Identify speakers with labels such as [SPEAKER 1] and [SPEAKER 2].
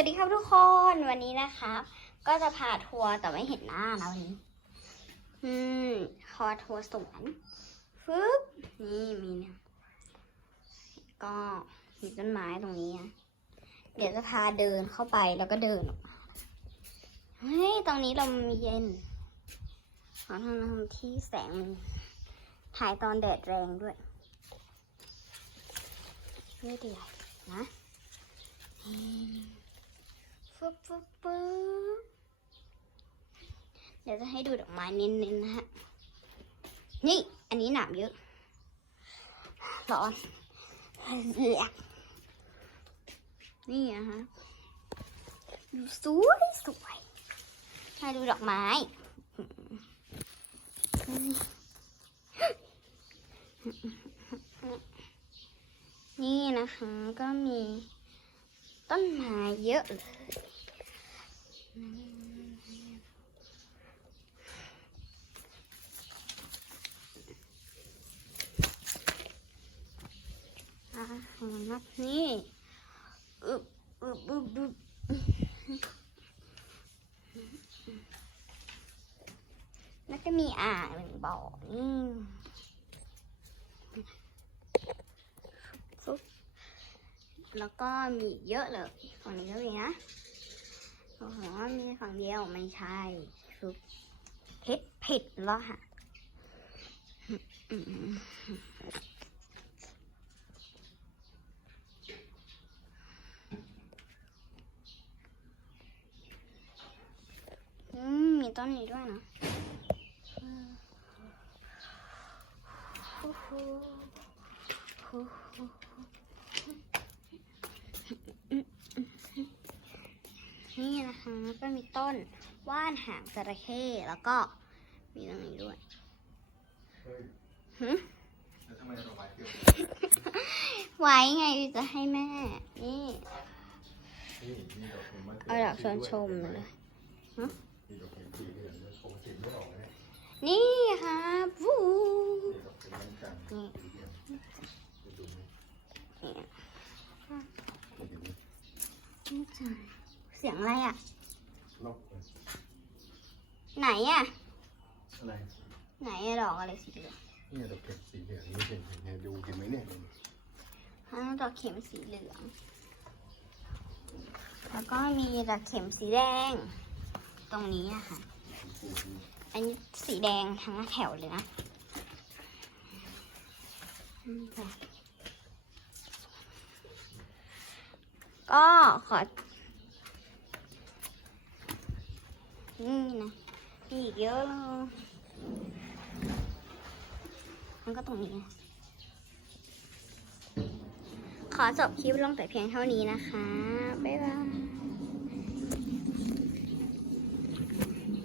[SPEAKER 1] วัสดีครับทุกคนวันนี้นะคะ ก็จะพาทัวร์แต่ไม่เห็นหน้านะวันนี้ อืมพอทัวร์สวนฟึบนี่มีเนี่ยก็มีต้นไม้ตรงนี้นะเดี๋ยวจะพาเดินเข้าไปแล้วก็เดินออกมาเฮ้ยตรงนี้ลมเย็นขอทำทำที่แสงถ่ายตอนแดดแรงด้วยเพื่ดีนะ ฟึบฟึบฟึบเดี๋ยวจะให้ดูดอกไม้เน้นๆนะฮะ นี่ อันนี้หนามเยอะ ร้อนเอือนี่นะฮะ ดูสวยสวยให้ดูดอกไม้ นี่นะคะก็มี ต้นไม้เยอะเลยนับนี่อึบอึบอึบอึบแล้วก็มีอ่างบ่อนี่ฟุบ แล้วก็มีเยอะเลยฝั่งนี้ก็มีนะโอ้โหมีฝั่งเดียวไม่ใช่คือผิดผิดแล้วค่ะอืมมีต้นนี้ด้วยนะฮู้ฮู้ฮู้ฮู้ นี่นะคะ ก็มีต้นว่านหางจระเข้แล้วก็มีตรงนี้ด้วย
[SPEAKER 2] เฮ้ย
[SPEAKER 1] หึ
[SPEAKER 2] แล้วทำไมเราไว้เกี่ยว
[SPEAKER 1] ไว้ไงจะให้แม่ นี่
[SPEAKER 2] นี่มีดอกเข็มมา
[SPEAKER 1] เอาดอกชวนชมเลย
[SPEAKER 2] มีดอกเข็มสีเหลืองด้วยปกติไม่ออกนะ
[SPEAKER 1] นี่ค่ะวู
[SPEAKER 2] มีดอกเข็มมันจัง
[SPEAKER 1] นี่
[SPEAKER 2] สีเหลืองจะดูไหม
[SPEAKER 1] นี่
[SPEAKER 2] ดูดิ
[SPEAKER 1] นี่จ้ะเสียงอะไรอะ
[SPEAKER 2] ลบเลย
[SPEAKER 1] ไหนอะ
[SPEAKER 2] อะไร
[SPEAKER 1] ไหนอะดอกอะไรสีเหลือง
[SPEAKER 2] นี่ดอกเข็มสีเหลืองนี่เห็นเห็นไงดูเห็นไหมเนี่ย
[SPEAKER 1] ฮะดอกเข็มสีเหลือง แล้วก็มีดอกเข็มสีแดง ตรงนี้อะค่ะ อันนี้สีแดงทั้งแถวเลยนะอืมค่ะก็ขอ นี่นะมีอีกเยอะเลยมันก็ตรงนี้ ขอจบคลิปลงแต่เพียงเท่านี้นะคะ บ๊ายบาย